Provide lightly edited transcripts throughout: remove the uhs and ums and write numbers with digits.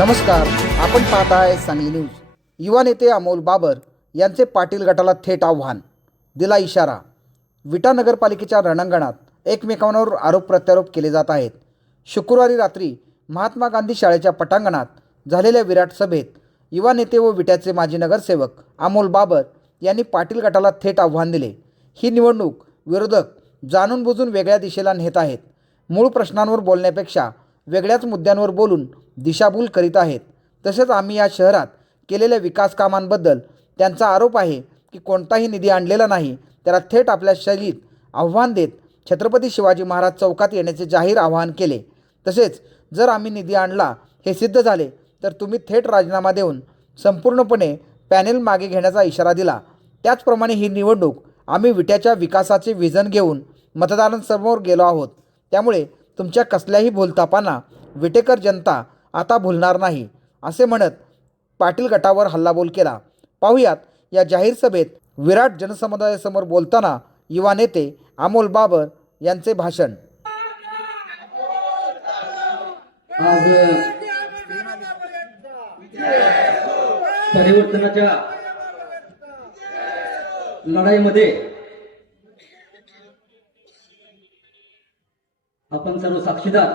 नमस्कार, आपण पाहताय सांगली न्यूज. युवा नेते अमोल बाबर यांचे पाटील गटाला थेट आव्हान, दिला इशारा. विटा नगरपालिकेच्या रणांगणात एकमेकांवर आरोप प्रत्यारोप केले जात आहेत. शुक्रवारी रात्री महात्मा गांधी शाळेच्या पटांगणात झालेल्या विराट सभेत युवा नेते व विट्याचे माजी नगरसेवक अमोल बाबर यांनी पाटील गटाला थेट आव्हान दिले. ही निवडणूक विरोधक जाणून बुजून वेगळ्या दिशेला नेत आहेत. मूळ प्रश्नांवर बोलण्यापेक्षा वेगळ्याच मुद्द्यांवर बोलून दिशाभूल करीत आहेत. तसेच आम्ही या शहरात केलेल्या विकास कामांबद्दल त्यांचा आरोप आहे की कोणताही निधी आणलेला नाही. त्याला थेट आपल्या शैलीत आव्हान देत छत्रपती शिवाजी महाराज चौकात येण्याचे जाहीर आवाहन केले. तसेच जर आम्ही निधी आणला हे सिद्ध झाले तर तुम्ही थेट राजीनामा देऊन संपूर्णपणे पॅनेल मागे घेण्याचा इशारा दिला. त्याचप्रमाणे ही निवडणूक आम्ही विट्याच्या विकासाचे विजन घेऊन मतदारांसमोर गेलो आहोत. त्यामुळे तुमच्या कसल्याही भूलथापांना विटेकर जनता आता भुलणार नाही, असे म्हणत पाटील गटावर हल्लाबोल केला. पाहुयात या जाहीर सभेत विराट जनसमुदायासमोर बोलताना युवा नेते अमोल बाबर यांचे भाषण. आज परिवर्तनाच्या लढाईमध्ये आपण सर्व साक्षीदार.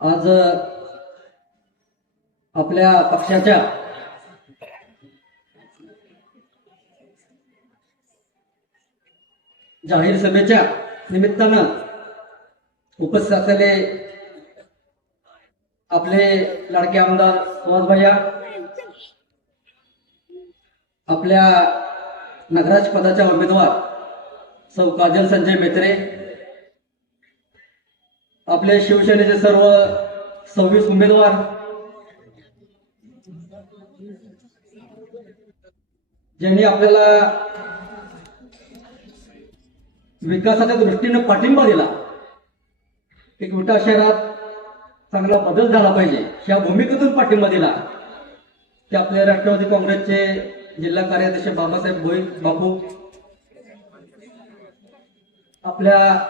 आज आपल्या पक्षाच्या जाहीर सभेच्या निमित्तानं उपस्थित असलेले आपले लाडके आमदार सुहास भैया, आपल्या नगराज पदाच्या उमेदवार सौ काजल संजय मेत्रे, आपले शिवसेनेचे सर्व 26 उमेदवार, ज्यांनी आपल्याला विकासाच्या दृष्टीने पाठिंबा दिला. एक विटा शहरात चांगला बदल झाला पाहिजे ह्या भूमिकेतून पाठिंबा दिला. ते आपल्या राष्ट्रवादी काँग्रेसचे जिल्हा कार्याध्यक्ष बाबासाहेब भोईर बापू, आपल्या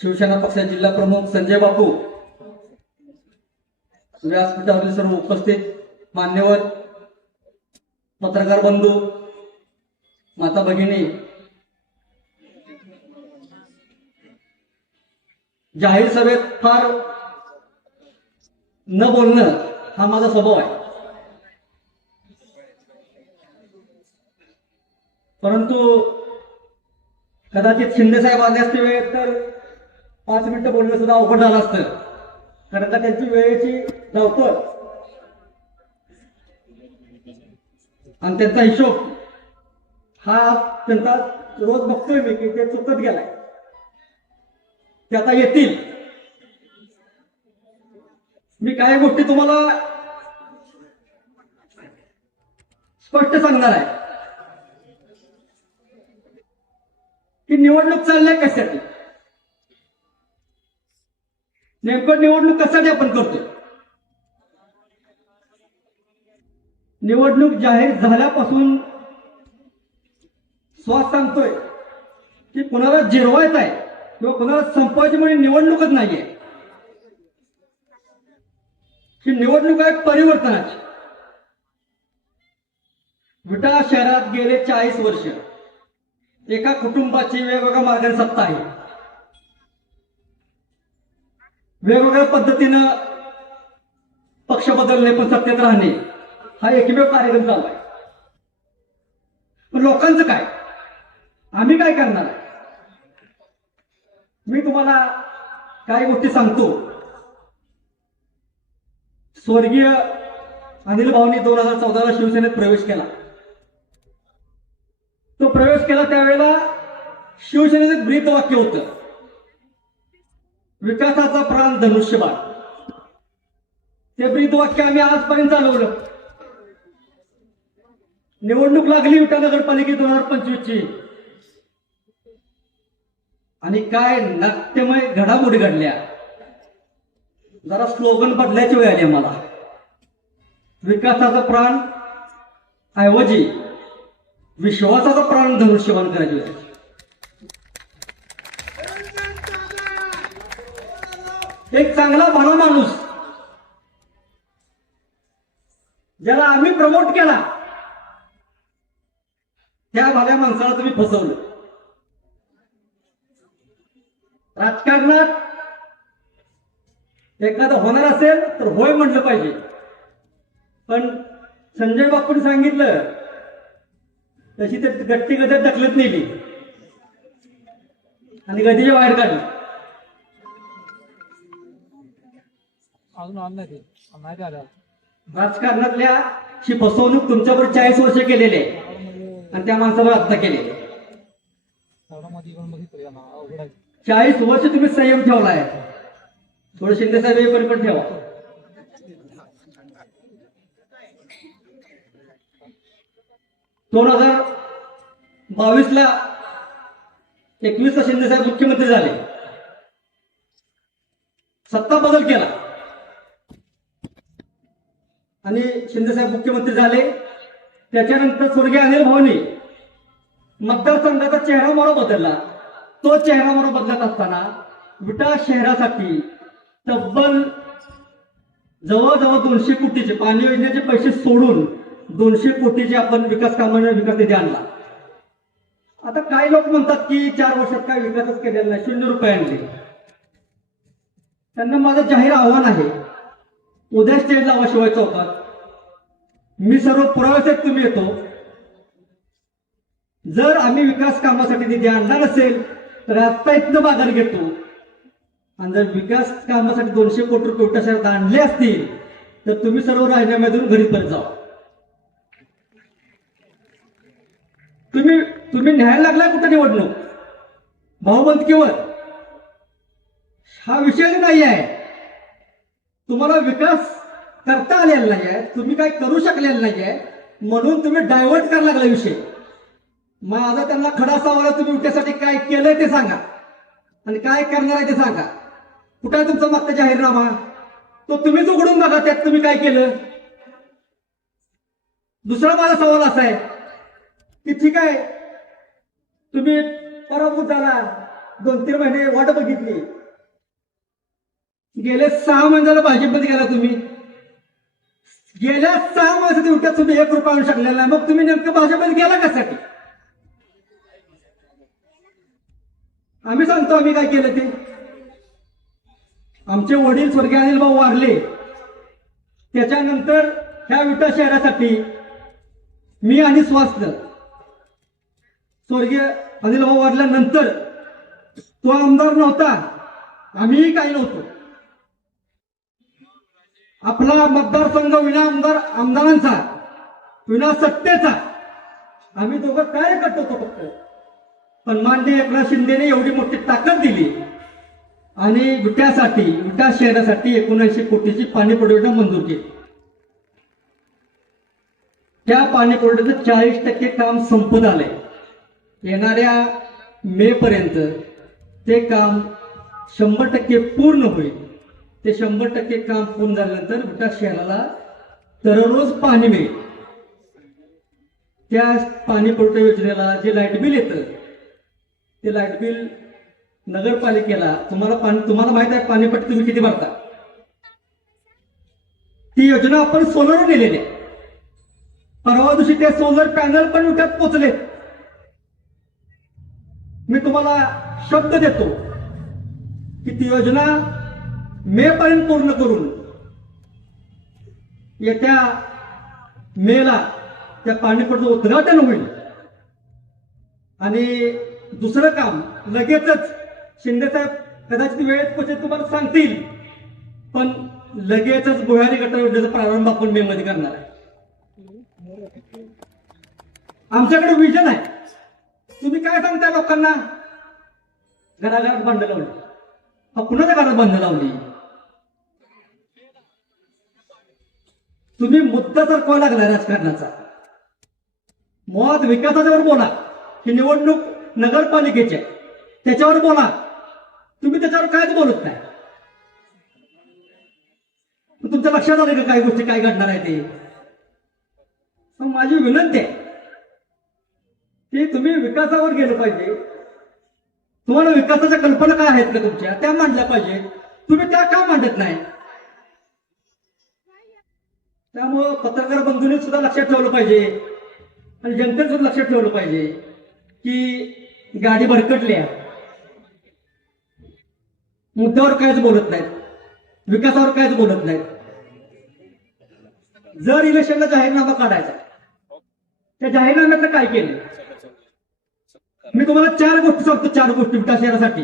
शिवसेना पक्षाचे जिल्हा प्रमुख संजय बापू, व्यासपीठावरील सर्व उपस्थित मान्यवर, पत्रकार बंधू, माता भगिनी, जाहीर सभेत फार न बोलणं हा माझा स्वभाव आहे. परंतु कदाचित शिंदे साहेब आले असते वेळेत तर 5 मिनिटं बोलणं सुद्धा अवघड झालं असतं, कारण का त्यांची वेळेची धावपळ आणि त्यांचा हिशोब हा त्यांचा रोज बघतोय मी की ते चुकत गेलाय. ते आता येतील. मी काही गोष्टी तुम्हाला स्पष्ट सांगणार आहे की निवडणूक चालल्या कशासाठी, नेमकं निवडणूक कशासाठी आपण करतोय. निवडणूक जाहीर झाल्यापासून श्वास सांगतोय की कुणाला जिरवायचं आहे किंवा कुणाला संपवायची म्हणजे निवडणूकच नाहीये. ही निवडणूक आहे परिवर्तनाची. विटा शहरात गेले 40 वर्ष एका कुटुंबाची वेगवेगळ्या मार्गाने सत्ता आहे. वेगवेगळ्या पद्धतीनं पक्ष बदलणे पण सत्तेत राहणे हा एकमेव कार्यक्रम चालू आहे. पण लोकांचं काय, आम्ही काय करणार. मी तुम्हाला काही गोष्टी सांगतो. स्वर्गीय अनिल भाऊंनी 2014ला शिवसेनेत प्रवेश केला. तो प्रवेश केला त्यावेळेला शिवसेनेचं ब्रीदवाक्य होतं, विकासाचा प्राण धनुष्यबाण. ते ब्रीदवाक्य आम्ही आजपर्यंत चालवलं. निवडणूक लागली विटा नगरपालिका 2025ची आणि काय नाट्यमय घडामोडी घडल्या. जरा स्लोगन बदलायची वेळ आली मला. विकासाचा प्राण ऐवजी विश्वासाचा प्राण धनुष्यबाण करायची वेळ. एक चांगला भला माणूस ज्याला आम्ही प्रमोट केला त्या भल्या माणसाला तुम्ही फसवलं. राजकारणात एखादं होणार असेल तर होय म्हटलं पाहिजे. पण संजय बापूंनी सांगितलं तशी ते गट्टी गदर ढकलत नेली आणि गदीच्या बाहेर काढली. राजकारणातल्या शी फसवणूक तुमच्यावर 40 वर्ष केलेली आहे आणि त्या माणसावर हत्या केलेली. 40 वर्ष तुम्ही संयम ठेवलाय. थोडं शिंदे साहेब हे पण ठेवा. दोन 2022 21 शिंदे साहेब मुख्यमंत्री झाले. सत्ता बदल केला आणि शिंदे साहेब मुख्यमंत्री झाले. त्याच्यानंतर स्वर्गीय अनिल भाऊनी मतदारसंघाचा चेहरा मोहरा बदलला. तो चेहरा मोहरा बदलत असताना विटा शहरासाठी तब्बल जवळजवळ 200 कोटीचे पाणी योजनेचे पैसे सोडून 200 कोटीचे आपण विकास कामांना विकास निधी आणला. आता काही लोक म्हणतात की 4 वर्षात काय विकासच केलेला नाही, 0 रुपये आणले. त्यांना माझं जाहीर आव्हान आहे, उद्या स्टेज लावा शिवाय चौकात. मी सर्व पुराव्यासहित तुम्ही येतो. जर आम्ही विकास कामासाठी निधी आणला नसेल तर आता इथनं माघार घेतो. आणि जर विकास कामासाठी 200 कोटी रुपये विटा शहरात आणले असतील तर तुम्ही सर्व राजीनाम्यातून घरी परत जावा. तुम्ही न्यायला लागलाय कुठं निवडणूक भाऊबंदकीवर. हा विषय नाही आहे. तुम्हाला विकास करता आलेला नाही आहे, तुम्ही काही करू शकलेलं नाही आहे म्हणून तुम्ही डायव्हर्ट करायला लागला विषय. माझा त्यांना खडा सवाल, तुम्ही विट्यासाठी काय केलंय ते सांगा आणि काय करणार आहे ते सांगा. कुठं आहे तुमचा मागचा जाहीरनामा? तो तुम्हीच उघडून बघा, त्यात तुम्ही काय केलं. दुसरा माझा सवाल असा आहे की ठीक आहे, तुम्ही पराभूत झाला, 2-3 महिने वाट बघितली, गेले 6 महिन्याला भाजपमध्ये गेला तुम्ही. गेल्या 6 महिन्यासाठी उठ्यात तुम्ही 1 रुपया आणू शकलेला नाही. मग तुम्ही नेमकं भाजपमध्ये गेला कशासाठी? आम्ही सांगतो आम्ही काय केलं ते. आमचे वडील स्वर्गीय अनिल भाऊ वारले, त्याच्यानंतर ह्या विटा शहरासाठी मी आणि स्वास्थ्य, स्वर्गीय अनिल भाऊ वारल्यानंतर तो आमदार नव्हता, आम्हीही काही नव्हतो. आपला मतदारसंघ विना आमदारांचा, विना सत्तेचा, आम्ही दोघं काय करतो फक्त. पण माननीय एकनाथ शिंदेने एवढी मोठी ताकद दिली आणि विटा शहरासाठी 79 कोटीची पाणी पुरवठा मंजूर केली. त्या पाणी पुरवठ्याचं 40% काम संपत आलंय. येणाऱ्या मे पर्यंत ते काम 100% पूर्ण होईल. ते 100% काम पूर्ण झाल्यानंतर विटा शहराला दररोज पाणी मिळेल. त्या पाणी पुरवठा योजनेला जे लाईट बिल येतं ते लाईट बिल नगरपालिकेला, तुम्हाला माहित आहे पाणीपट्टी तुम्ही किती भरता. ती योजना आपण सोलरवर नेलेली आहे. परवा दिवशी ते सोलर पॅनल पण विकत पोचले. मी तुम्हाला शब्द देतो की ती योजना मे पर्यंत पूर्ण करून येत्या मेला त्या पाणीपट्टीचं उद्घाटन होईल. आणि दुसरं काम लगेचच शिंदेसाहेब कदाचित वेळेत क्वचित तुम्हाला सांगतील, पण लगेचच भुयारी गटार योजनेचा प्रारंभ आपण मे मध्ये करणार आहे. आमच्याकडे विजन आहे. तुम्ही काय सांगताय लोकांना? घराघरात भांडं लावली. कुणाच्या घरात भांडं लावली? तुम्ही मुद्दा तर कोण लागला राजकारणाचा? मुळात विकासाच्यावर बोला. ही निवडणूक नगरपालिकेची आहे, त्याच्यावर बोला. तुम्ही त्याच्यावर कायच बोलत नाही. तुमच्या लक्षात आलं का काही गोष्टी काय घडणार आहे ते? माझी विनंती आहे की तुम्ही विकासावर गेलं पाहिजे. तुम्हाला विकासाच्या कल्पना काय आहेत का तुमच्या, त्या मांडल्या पाहिजे. तुम्ही त्या का मांडत नाही? त्यामुळं पत्रकार बंधूंनी सुद्धा लक्षात ठेवलं पाहिजे आणि जनतेने सुद्धा लक्षात ठेवलं पाहिजे की गाडी भरकटली आहे, मुद्द्यावर काहीच बोलत नाहीत, विकासावर काहीच बोलत नाहीत. जर इलेक्शनला जाहीरनामा काढायचा, त्या जाहीरनाम्याचं काय केलं? मी तुम्हाला 4 गोष्टी सांगतो, 4 गोष्टी विकास शहरासाठी.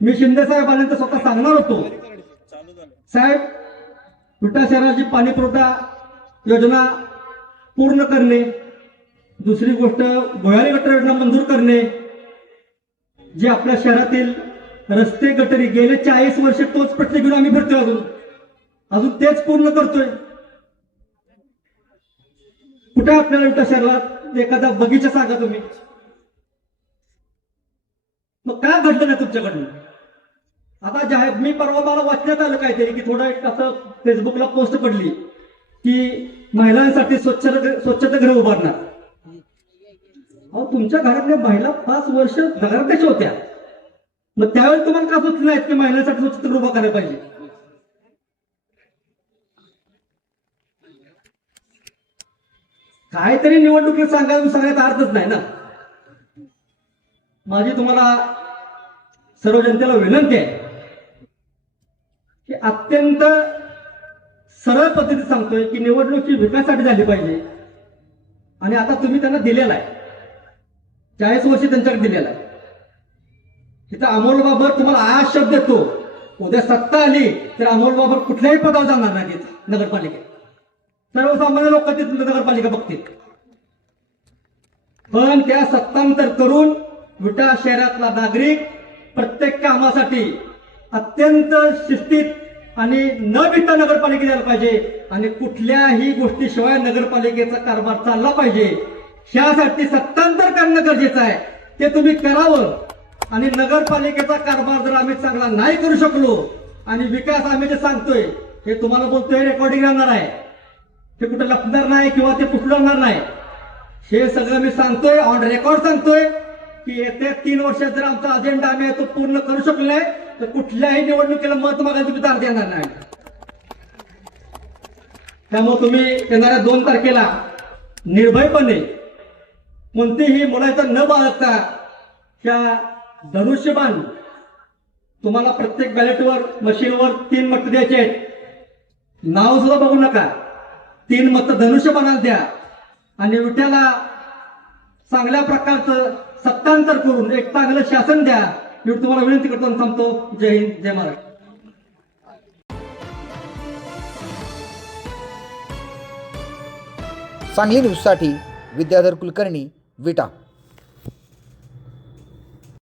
मी शिंदे साहेबांना स्वतः सांगणार होतो, साहेब विटा शहराची पाणी पुरवठा योजना पूर्ण करणे, दुसरी गोष्ट भुयारी गटर योजना मंजूर करणे, जे आपल्या शहरातील रस्ते गटरी गेले 40 वर्ष तोच प्रश्न घेऊन आम्ही फिरतोय, अजून तेच पूर्ण करतोय. कुठे आपल्याला विटा शहरात एखादा बगीचा सांगा तुम्ही, मग काय घडलं नाही तुमच्याकडून? आता जाहीर मी परवा मला वाचण्यात आलं काहीतरी की थोडं एक असं फेसबुकला पोस्ट पडली की महिलांसाठी स्वच्छतागृह उभारणार. अहो, तुमच्या घरातल्या महिला 5 वर्ष नगराध्यक्ष होत्या, मग त्यावेळेस तुम्हाला का सुचलं नाहीत की महिलांसाठी स्वच्छतागृह उभा करायला पाहिजे? काहीतरी निवडणुकीत सांगण्यात अर्थच नाही ना. माझी तुम्हाला सर्व जनतेला विनंती आहे की अत्यंत सरळ पद्धतीत सांगतोय की निवडणूक ही विकासासाठी झाली पाहिजे. आणि आता तुम्ही त्यांना दिलेला आहे, 40 वर्ष त्यांच्याकडे दिलेला आहे. तिथं अमोल बाबर तुम्हाला आज शब्द देतो, उद्या सत्ता आली तर अमोल बाबर कुठल्याही पदावर जाणार नाही तिथं नगरपालिकेत. सर्वसामान्य लोक तिथं नगरपालिका बघतील, पण त्या सत्तांतर करून विटा शहरातला नागरिक प्रत्येक कामासाठी अत्यंत शिस्तीत आणि न भिता नगरपालिकेत यायला पाहिजे आणि कुठल्याही गोष्टीशिवाय नगरपालिकेचा कारभार चालला पाहिजे. ह्यासाठी सत्तांतर करणं गरजेचं आहे, ते तुम्ही करावं. आणि नगरपालिकेचा कारभार जर आम्ही चांगला नाही करू शकलो आणि विकास आम्ही जे सांगतोय हे तुम्हाला बोलतोय रेकॉर्डिंग राहणार आहे, ते कुठे लपणार नाही किंवा ते पुसणार नाही. हे सगळं मी सांगतोय, ऑन रेकॉर्ड सांगतोय की येत्या 3 वर्षात जर आमचा अजेंडा आम्ही तो पूर्ण करू शकलो नाही तर कुठल्याही निवडणुकीला मत मागायला तुम्ही दाद देणार नाही. त्यामुळे तुम्ही येणाऱ्या 2 तारखेला निर्भयपणे कोणतीही मुलाचा न बाळगता त्या धनुष्यबाण तुम्हाला प्रत्येक बॅलेटवर मशीनवर 3 मत द्यायचे आहेत. नाव सुद्धा बघू नका, 3 मत धनुष्यबाणाला द्या आणि विट्याला चांगल्या प्रकारचं सत्तांतर करून एक चांगलं शासन द्या. मी तुम्हाला विनंती करतो आणि थांबतो. जय हिंद, जय महाराष्ट्र. सांगली न्यूजसाठी विद्याधर कुलकर्णी, विटा.